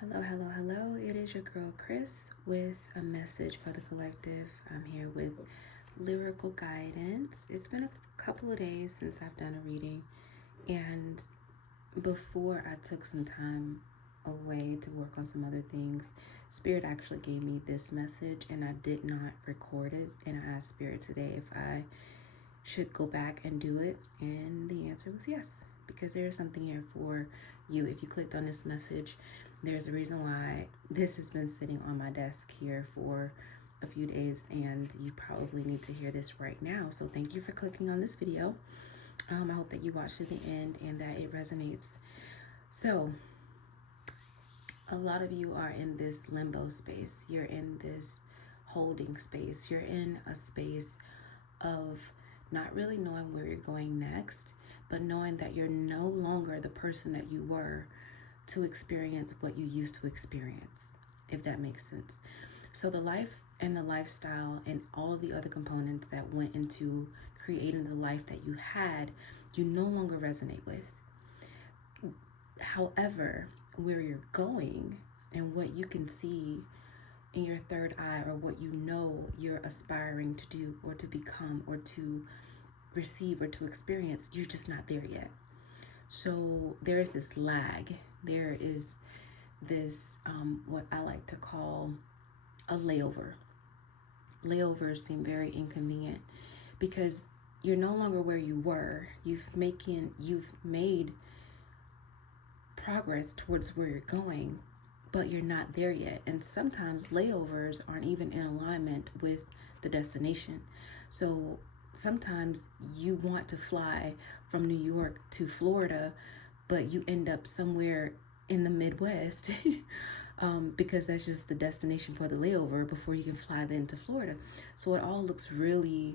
Hello, hello, hello. It is your girl Chris with a message for the collective. I'm here with Lyrical Guidance. It's been a couple of days since I've done a reading, and before I took some time away to work on some other things, Spirit actually gave me this message, and I did not record it. And I asked Spirit today if I should go back and do it, and the answer was yes, because there is something here for you. If you clicked on this message, there's a reason why this has been sitting on my desk here for a few days, and you probably need to hear this right now. So thank you for clicking on this video. I hope that you watch to the end and that it resonates. So a lot of you are in this limbo space. You're in this holding space. You're in a space of not really knowing where you're going next, but knowing that you're no longer the person that you were to experience what you used to experience, if that makes sense. So the life and the lifestyle and all of the other components that went into creating the life that you had, you no longer resonate with. However, where you're going and what you can see in your third eye, or what you know you're aspiring to do or to become or to receive or to experience, you're just not there yet. So there is this lag. There is this what I like to call a layover. Layovers seem very inconvenient because you're no longer where you were. You've made progress towards where you're going, but you're not there yet. And sometimes layovers aren't even in alignment with the destination. So sometimes you want to fly from New York to Florida, but you end up somewhere in the Midwest because that's just the destination for the layover before you can fly then to Florida. So it all looks really,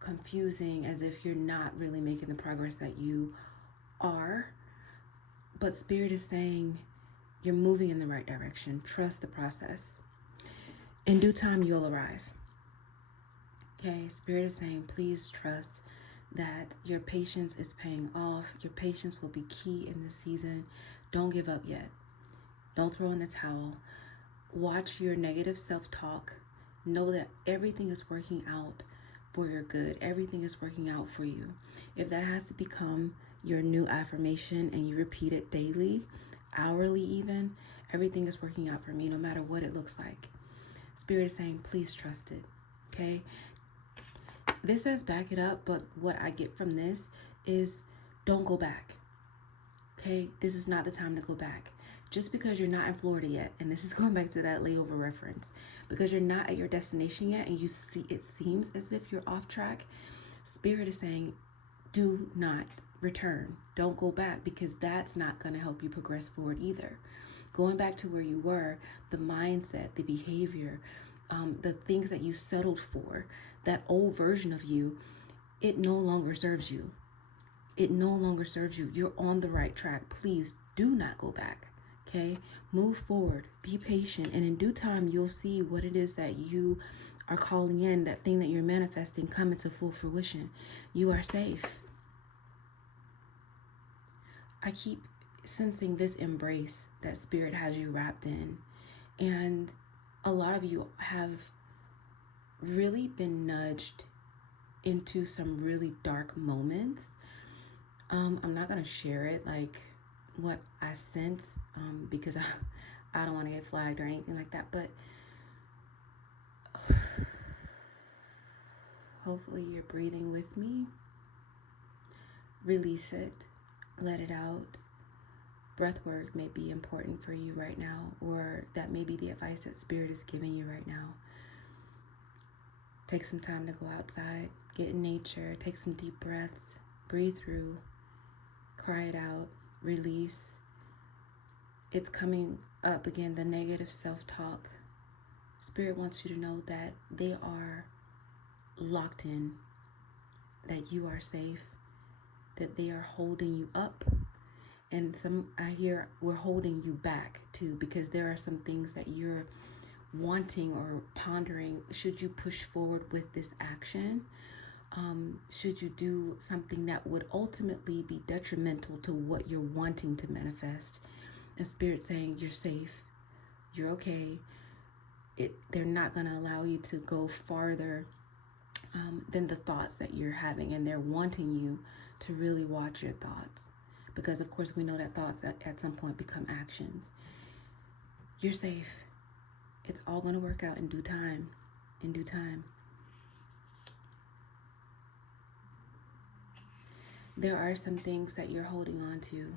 confusing, as if you're not really making the progress that you are. But Spirit is saying you're moving in the right direction. Trust the process. In due time, you'll arrive. Okay, Spirit is saying, please trust that your patience is paying off. Your patience will be key in this season. Don't give up yet. Don't throw in the towel. Watch your negative self-talk. Know that everything is working out for your good. Everything is working out for you. If that has to become your new affirmation and you repeat it daily, hourly even, everything is working out for me no matter what it looks like. Spirit is saying, please trust it. Okay? This says back it up, but what I get from this is don't go back. Okay? This is not the time to go back. Just because you're not in Florida yet, and this is going back to that layover reference, because you're not at your destination yet and you see it seems as if you're off track, Spirit is saying, do not return. Don't go back, because that's not going to help you progress forward either. Going back to where you were, the mindset, the behavior, the things that you settled for, that old version of you, it no longer serves you. It no longer serves you. You're on the right track. Please do not go back. Okay? Move forward. Be patient. And in due time, you'll see what it is that you are calling in, that thing that you're manifesting, come into full fruition. You are safe. I keep sensing this embrace that Spirit has you wrapped in. And a lot of you have really been nudged into some really dark moments. I'm not going to share it, like what I sense, because I don't want to get flagged or anything like that. But hopefully you're breathing with me. Release it. Let it out. Breath work may be important for you right now, or that may be the advice that Spirit is giving you right now. Take some time to go outside, get in nature, take some deep breaths, breathe through, cry it out, release. It's coming up again, the negative self-talk. Spirit wants you to know that they are locked in, that you are safe, that they are holding you up. And I hear we're holding you back too, because there are some things that you're wanting or pondering. Should you push forward with this action? Should you do something that would ultimately be detrimental to what you're wanting to manifest? And Spirit saying, you're safe, you're okay. They're not going to allow you to go farther than the thoughts that you're having. And they're wanting you to really watch your thoughts. Because, of course, we know that thoughts at some point become actions. You're safe. It's all going to work out in due time. In due time. There are some things that you're holding on to.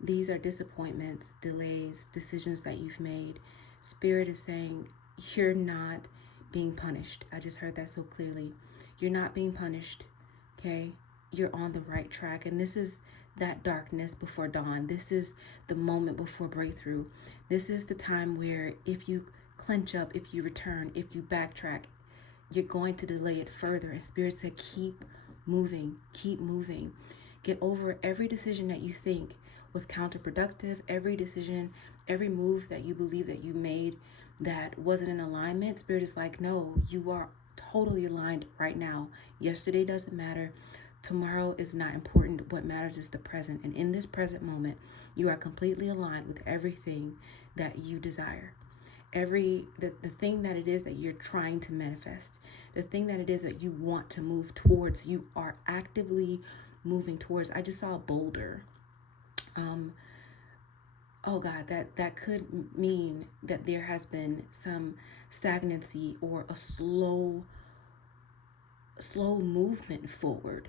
These are disappointments, delays, decisions that you've made. Spirit is saying you're not being punished. I just heard that so clearly. You're not being punished, okay? You're on the right track. And this is that darkness before dawn. This is the moment before breakthrough. This is the time where if you clench up, if you return, if you backtrack, you're going to delay it further. And Spirit said, keep moving, keep moving. Get over every decision that you think was counterproductive, every decision, every move that you believe that you made that wasn't in alignment. Spirit is like, no, you are totally aligned right now. Yesterday doesn't matter. Tomorrow is not important. What matters is the present. And in this present moment, you are completely aligned with everything that you desire. The thing that it is that you're trying to manifest, the thing that it is that you want to move towards, you are actively moving towards. I just saw a boulder. Oh God, that could mean that there has been some stagnancy or a slow movement forward.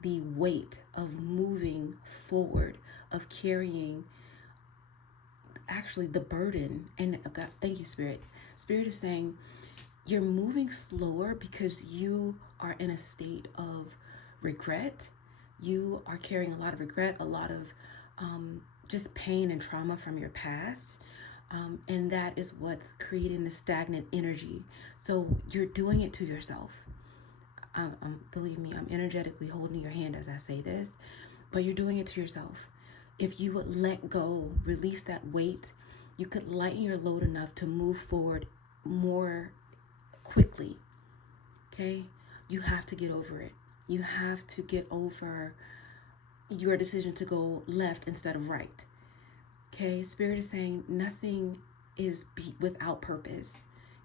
The weight of moving forward, of carrying actually the burden. And God, thank you, Spirit. Spirit is saying you're moving slower because you are in a state of regret. You are carrying a lot of regret, a lot of just pain and trauma from your past. And that is what's creating the stagnant energy. So you're doing it to yourself. Believe me, I'm energetically holding your hand as I say this, but you're doing it to yourself. If you would let go, release that weight, you could lighten your load enough to move forward more quickly. Okay? You have to get over it. You have to get over your decision to go left instead of right. Okay? Spirit is saying nothing is without purpose.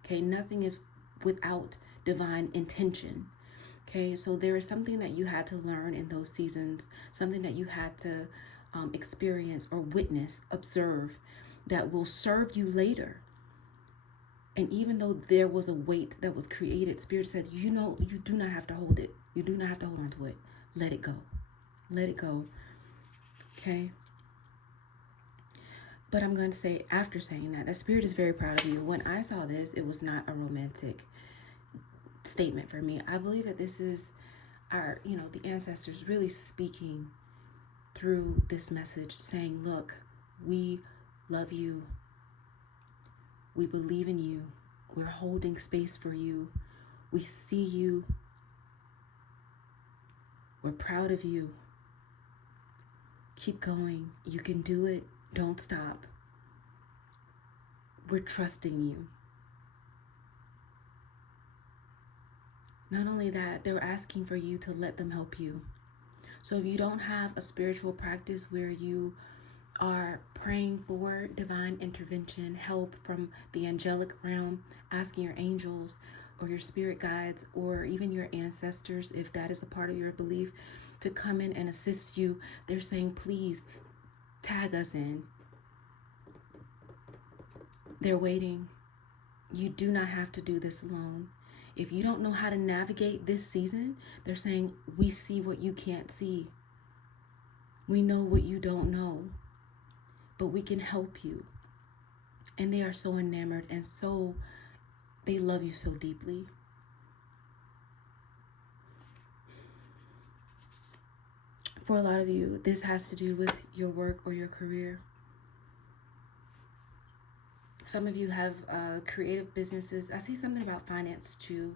Okay? Nothing is without divine intention. Okay? So there is something that you had to learn in those seasons, something that you had to experience or witness, observe, that will serve you later. And even though there was a weight that was created, Spirit said, you do not have to hold it. You do not have to hold on to it. Let it go. Let it go. Okay? But I'm going to say, after saying that Spirit is very proud of you. When I saw this, it was not a romantic statement for me. I believe that this is our, the ancestors really speaking through this message, saying, look, we love you. We believe in you. We're holding space for you. We see you. We're proud of you. Keep going. You can do it. Don't stop. We're trusting you. Not only that, they're asking for you to let them help you. So if you don't have a spiritual practice where you are praying for divine intervention, help from the angelic realm, asking your angels or your spirit guides or even your ancestors, if that is a part of your belief, to come in and assist you, they're saying, please tag us in. They're waiting. You do not have to do this alone. If you don't know how to navigate this season, they're saying, we see what you can't see. We know what you don't know, but we can help you. And they are so enamored and they love you so deeply. For a lot of you, this has to do with your work or your career. Some of you have creative businesses. I see something about finance too.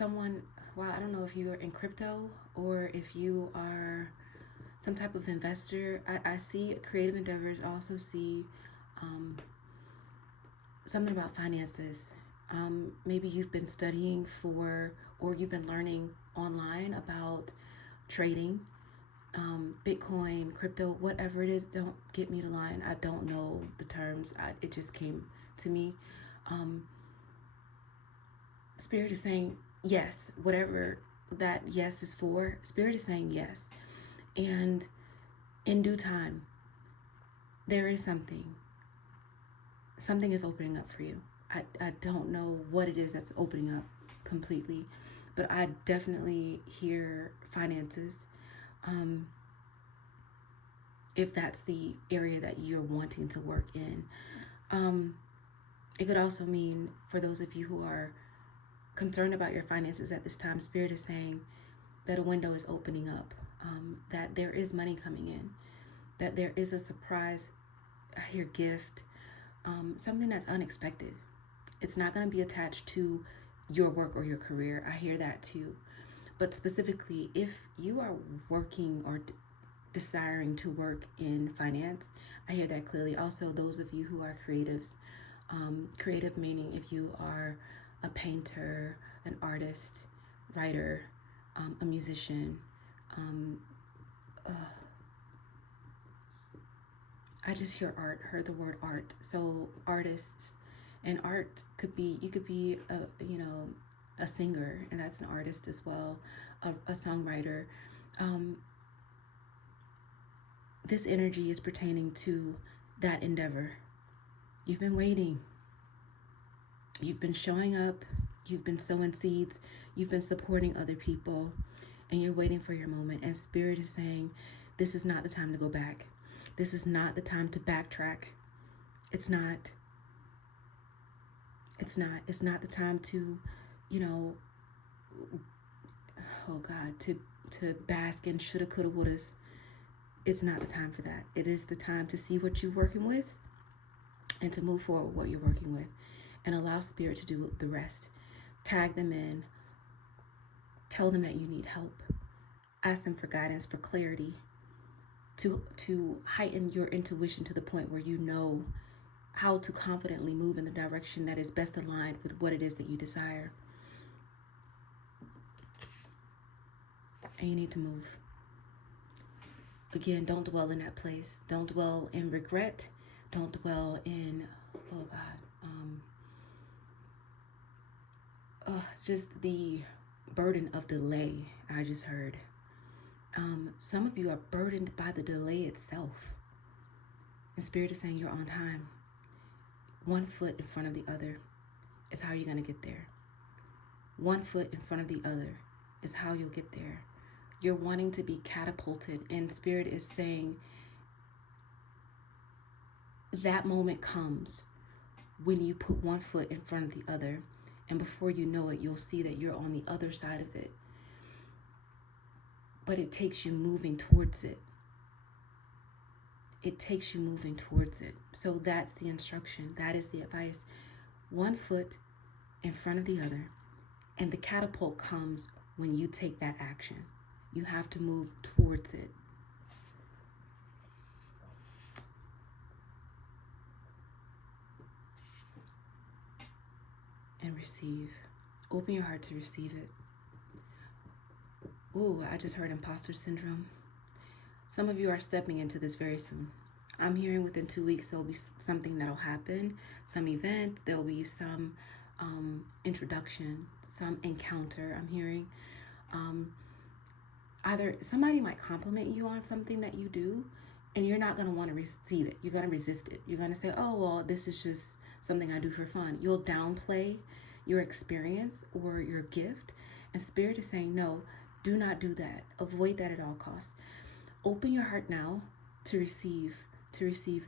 I don't know if you are in crypto or if you are some type of investor. I see creative endeavors. I also see something about finances. Maybe you've been studying or you've been learning online about trading. Bitcoin, crypto, whatever it is. Don't get me to line. I don't know the terms. It just came to me. Spirit is saying yes, whatever that yes is for. Spirit is saying yes. And in due time, there is something is opening up for you. I don't know what it is that's opening up completely, but I definitely hear finances. If that's the area that you're wanting to work in. It could also mean, for those of you who are concerned about your finances at this time, Spirit is saying that a window is opening up, that there is money coming in, that there is a surprise, I hear gift, something that's unexpected. It's not going to be attached to your work or your career. I hear that too. But specifically, if you are working or desiring to work in finance, I hear that clearly. Also, those of you who are creatives, creative meaning if you are a painter, an artist, writer, a musician, I just heard the word art. So artists, and art could be, you could be a singer, and that's an artist as well, a songwriter. This energy is pertaining to that endeavor. You've been waiting. You've been showing up. You've been sowing seeds. You've been supporting other people, and you're waiting for your moment. And Spirit is saying, this is not the time to go back. This is not the time to backtrack. It's not the time to, oh God, to bask in shoulda, coulda, wouldas. It's not the time for that. It is the time to see what you're working with and to move forward with what you're working with, and allow Spirit to do the rest. Tag them in. Tell them that you need help. Ask them for guidance, for clarity, to heighten your intuition to the point where you know how to confidently move in the direction that is best aligned with what it is that you desire. And you need to move. Again, don't dwell in that place. Don't dwell in regret. Don't dwell in, oh God, just the burden of delay. I just heard. Some of you are burdened by the delay itself. And Spirit is saying you're on time. One foot in front of the other is how you're going to get there. One foot in front of the other is how you'll get there. You're wanting to be catapulted, and Spirit is saying that moment comes when you put one foot in front of the other, and before you know it, you'll see that you're on the other side of it. But it takes you moving towards it. It takes you moving towards it. So that's the instruction. That is the advice. One foot in front of the other, and the catapult comes when you take that action. You have to move towards it. And receive. Open your heart to receive it. Ooh, I just heard imposter syndrome. Some of you are stepping into this very soon. I'm hearing within 2 weeks there'll be something that'll happen, some event, there'll be some introduction, some encounter. I'm hearing either somebody might compliment you on something that you do, and you're not going to want to receive it. You're going to resist it. You're going to say, oh, well, this is just something I do for fun. You'll downplay your experience or your gift. And Spirit is saying, no, do not do that. Avoid that at all costs. Open your heart now to receive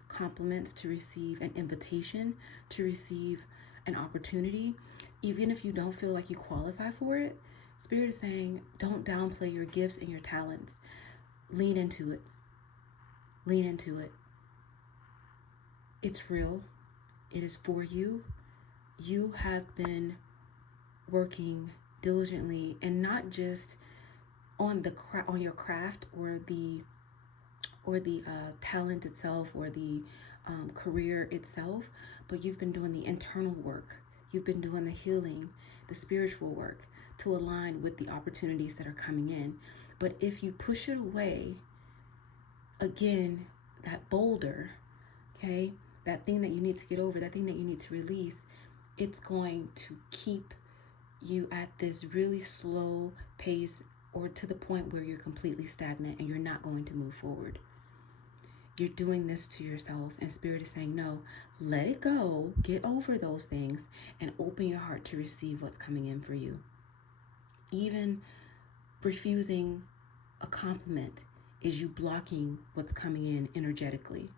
compliments, to receive an invitation, to receive an opportunity. Even if you don't feel like you qualify for it, Spirit is saying, don't downplay your gifts and your talents. Lean into it. Lean into it. It's real. It is for you. You have been working diligently, and not just on your craft or the talent itself or the career itself, but you've been doing the internal work. You've been doing the healing, the spiritual work to align with the opportunities that are coming in. But if you push it away again, that boulder, okay, that thing that you need to get over, that thing that you need to release, it's going to keep you at this really slow pace, or to the point where you're completely stagnant and you're not going to move forward. You're doing this to yourself, and Spirit is saying, no, let it go, get over those things, and open your heart to receive what's coming in for you. Even refusing a compliment is you blocking what's coming in energetically.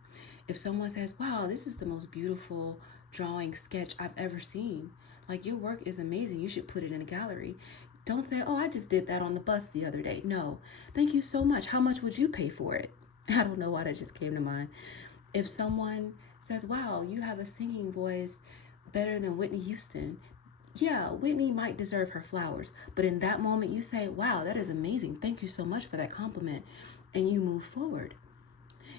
If someone says, wow, this is the most beautiful drawing sketch I've ever seen, like, your work is amazing, you should put it in a gallery. Don't say, oh, I just did that on the bus the other day. No, thank you so much. How much would you pay for it? I don't know why that just came to mind. If someone says, wow, you have a singing voice better than Whitney Houston, yeah, Whitney might deserve her flowers, but in that moment you say, wow, that is amazing, thank you so much for that compliment, and you move forward.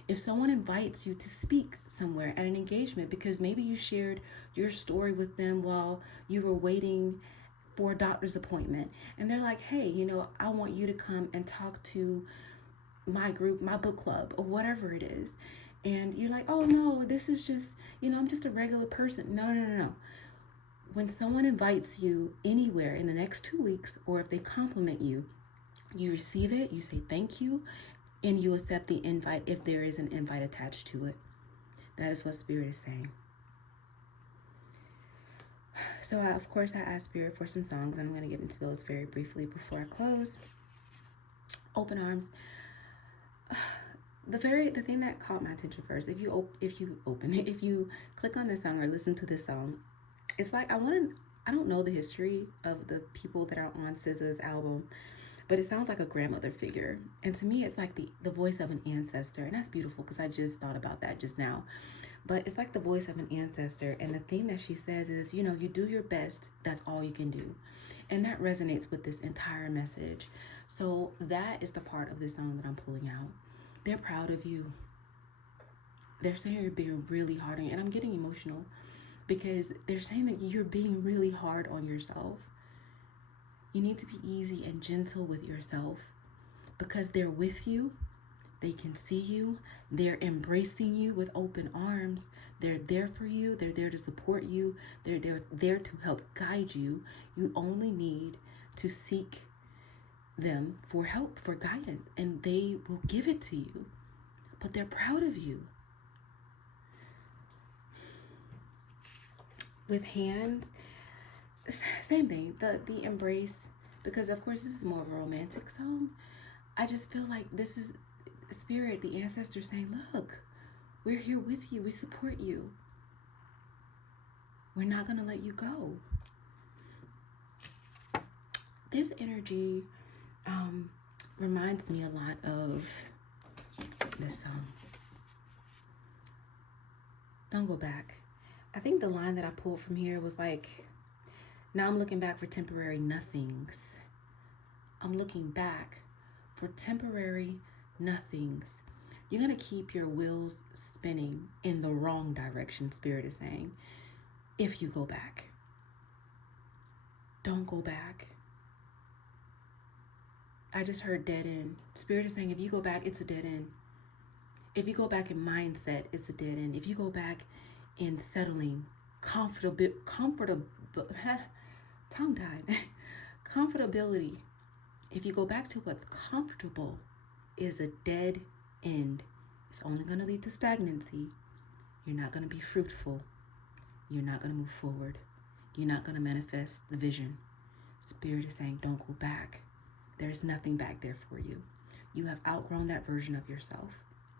If someone invites you to speak somewhere at an engagement because maybe you shared your story with them while you were waiting for a doctor's appointment, and they're like, hey, I want you to come and talk to my group, my book club, or whatever it is, and you're like, oh no, this is just, I'm just a regular person. No. When someone invites you anywhere in the next 2 weeks, or if they compliment you, you receive it, you say thank you, and you accept the invite if there is an invite attached to it. That is what Spirit is saying. So of course I asked Spirit for some songs, and I'm going to get into those very briefly before I close. Open Arms. The thing that caught my attention first, if you click on this song or listen to this song, it's like I don't know the history of the people that are on SZA's album, but it sounds like a grandmother figure. And to me, it's like the voice of an ancestor. And that's beautiful, because I just thought about that just now. But it's like the voice of an ancestor. And the thing that she says is, you do your best. That's all you can do. And that resonates with this entire message. So that is the part of this song that I'm pulling out. They're proud of you. They're saying you're being really hard on you. And I'm getting emotional, because they're saying that you're being really hard on yourself. You need to be easy and gentle with yourself, because they're with you. They can see you. They're embracing you with open arms. They're there for you. They're there to support you. They're there to help guide you. You only need to seek them for help, for guidance, and they will give it to you. But they're proud of you. With hands, same thing, the embrace, because of course this is more of a romantic song. I just feel like this is Spirit, the ancestors, saying, look, we're here with you, we support you, we're not going to let you go. This energy reminds me a lot of this song, Don't Go Back. I think the line that I pulled from here was like, now I'm looking back for temporary nothings. I'm looking back for temporary nothings. You're going to keep your wheels spinning in the wrong direction, Spirit is saying, if you go back. Don't go back. I just heard dead end. Spirit is saying, if you go back, it's a dead end. If you go back in mindset, it's a dead end. If you go back in settling, comfortability, if you go back to what's comfortable, is a dead end. It's only going to lead to stagnancy. You're not going to be fruitful. You're not going to move forward. You're not going to manifest the vision. Spirit is saying, don't go back. There's nothing back there for you. You have outgrown that version of yourself.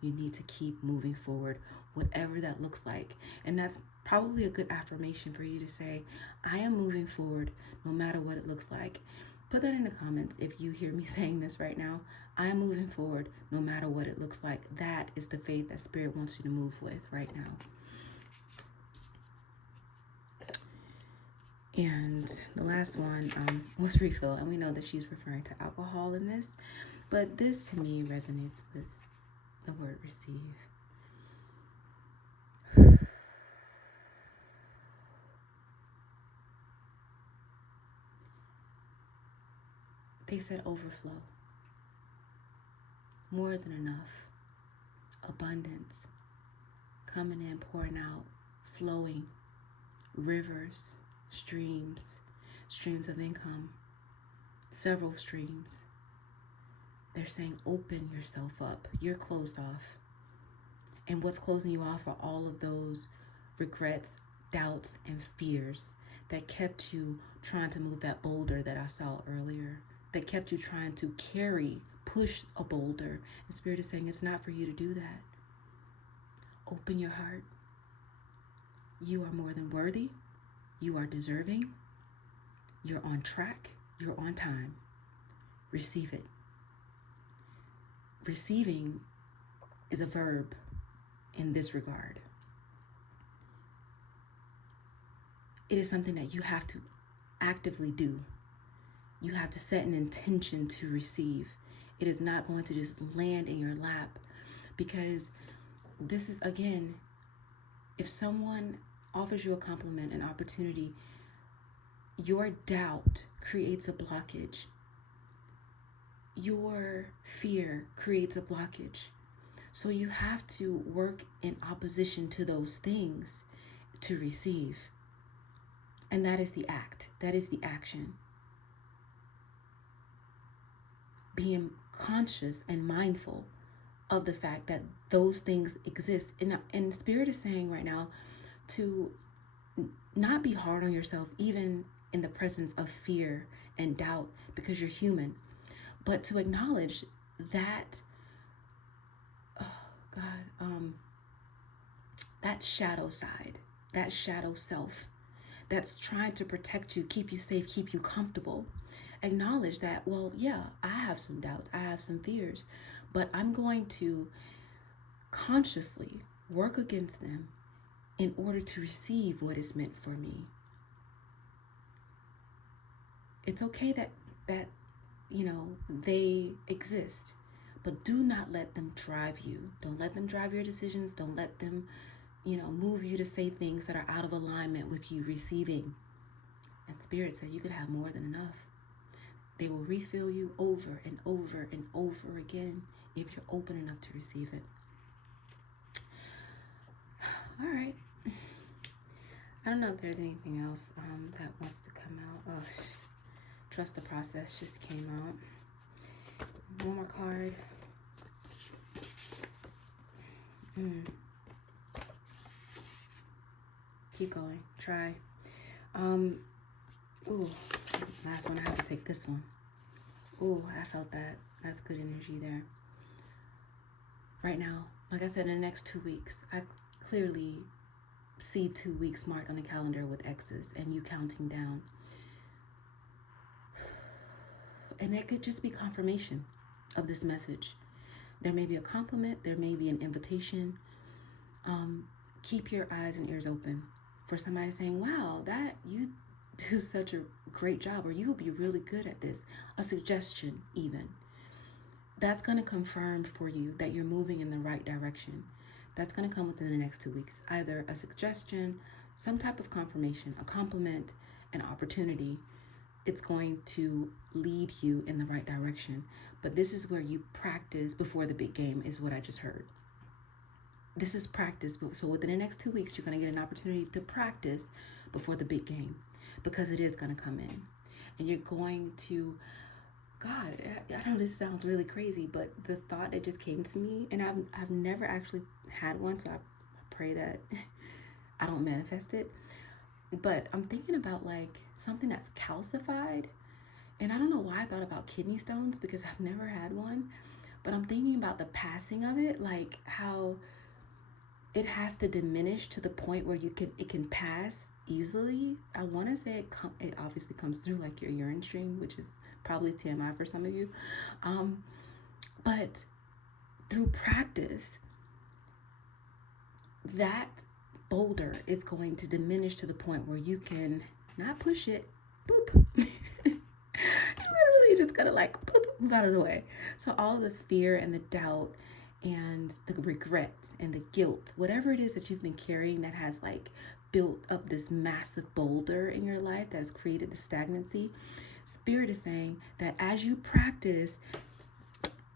You need to keep moving forward, whatever that looks like. And that's probably a good affirmation for you to say, I am moving forward no matter what it looks like. Put that in the comments if you hear me saying this right now. I am moving forward no matter what it looks like. That is the faith that Spirit wants you to move with right now. And the last one was refill. And we know that she's referring to alcohol in this. But this to me resonates with the word receive. They said overflow. More than enough. abundance coming in, pouring out, flowing, rivers, streams of income, several streams. They're saying, open yourself up. You're closed off. And what's closing you off are all of those regrets, doubts, and fears that kept you trying to move that boulder that I saw earlier, that kept you trying to push a boulder. And Spirit is saying, it's not for you to do that. Open your heart. You are more than worthy. You are deserving. You're on track. You're on time. Receive it. Receiving is a verb in this regard. It is something that you have to actively do. You have to set an intention to receive. It is not going to just land in your lap, because this is, again, if someone offers you a compliment, an opportunity, your doubt creates a blockage. Your fear creates a blockage. So you have to work in opposition to those things to receive. And that is the act. That is the action. Being conscious and mindful of the fact that those things exist. And Spirit is saying right now to not be hard on yourself, even in the presence of fear and doubt, because you're human. But to acknowledge that, that shadow side, that shadow self, that's trying to protect you, keep you safe, keep you comfortable. Acknowledge that, well, yeah, I have some doubts, I have some fears, but I'm going to consciously work against them in order to receive what is meant for me. It's okay that they exist, but do not let them drive you. Don't let them drive your decisions. Don't let them, move you to say things that are out of alignment with you receiving. And Spirit said you could have more than enough. They will refill you over and over and over again if you're open enough to receive it. All right. I don't know if there's anything else that wants to come out. Oh, trust the process just came out. One more card. Keep going. Try. Ooh, last one. I have to take this one. Ooh, I felt that. That's good energy there. Right now, like I said, in the next 2 weeks, I clearly see 2 weeks marked on the calendar with X's and you counting down. And that could just be confirmation of this message. There may be a compliment, there may be an invitation. Keep your eyes and ears open for somebody saying, wow, that you do such a great job, or you will be really good at this. A suggestion even. That's going to confirm for you that you're moving in the right direction. That's going to come within the next 2 weeks. Either a suggestion, some type of confirmation, a compliment, an opportunity. It's going to lead you in the right direction. But this is where you practice before the big game, is what I just heard. This is practice. So within the next 2 weeks, you're going to get an opportunity to practice before the big game, because it is going to come in. And you're going to, God, I know this sounds really crazy, but the thought that just came to me, and I've never actually had one, so I pray that I don't manifest it. But I'm thinking about like something that's calcified. And I don't know why I thought about kidney stones, because I've never had one. But I'm thinking about the passing of it, like how it has to diminish to the point where it can pass easily. I want to say it obviously comes through like your urine stream, which is probably TMI for some of you. But through practice, that boulder is going to diminish to the point where you can not push it, boop. You literally just gotta like boop, move out of the way. So all of the fear and the doubt and the regrets and the guilt, whatever it is that you've been carrying that has like built up this massive boulder in your life that has created the stagnancy, Spirit is saying that as you practice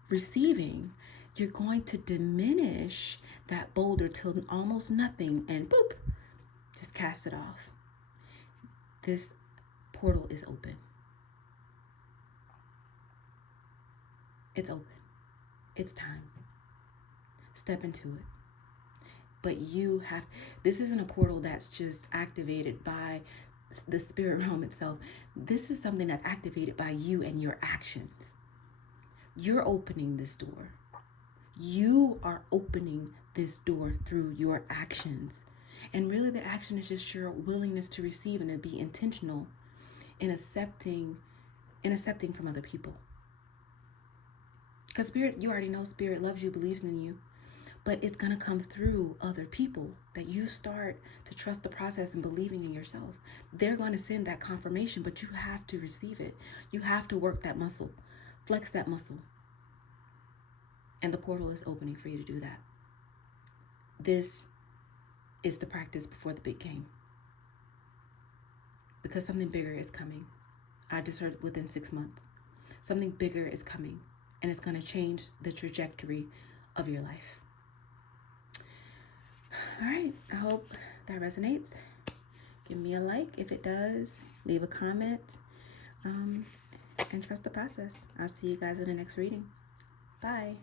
receiving, you're going to diminish that boulder till almost nothing, and boop, just cast it off. This portal is open. It's open. It's time. Step into it. But you have, this isn't a portal that's just activated by the spirit realm itself. This is something that's activated by you and your actions. You're opening this door. You are opening this door through your actions. And really the action is just your willingness to receive and to be intentional in accepting from other people. Because Spirit, you already know Spirit loves you, believes in you. But it's going to come through other people that you start to trust the process and believing in yourself. They're going to send that confirmation, but you have to receive it. You have to work that muscle, flex that muscle. And the portal is opening for you to do that. This is the practice before the big game. Because something bigger is coming. I just heard within 6 months. Something bigger is coming, and it's going to change the trajectory of your life. All right, I hope that resonates. Give me a like if it does. Leave a comment, and trust the process. I'll see you guys in the next reading. Bye.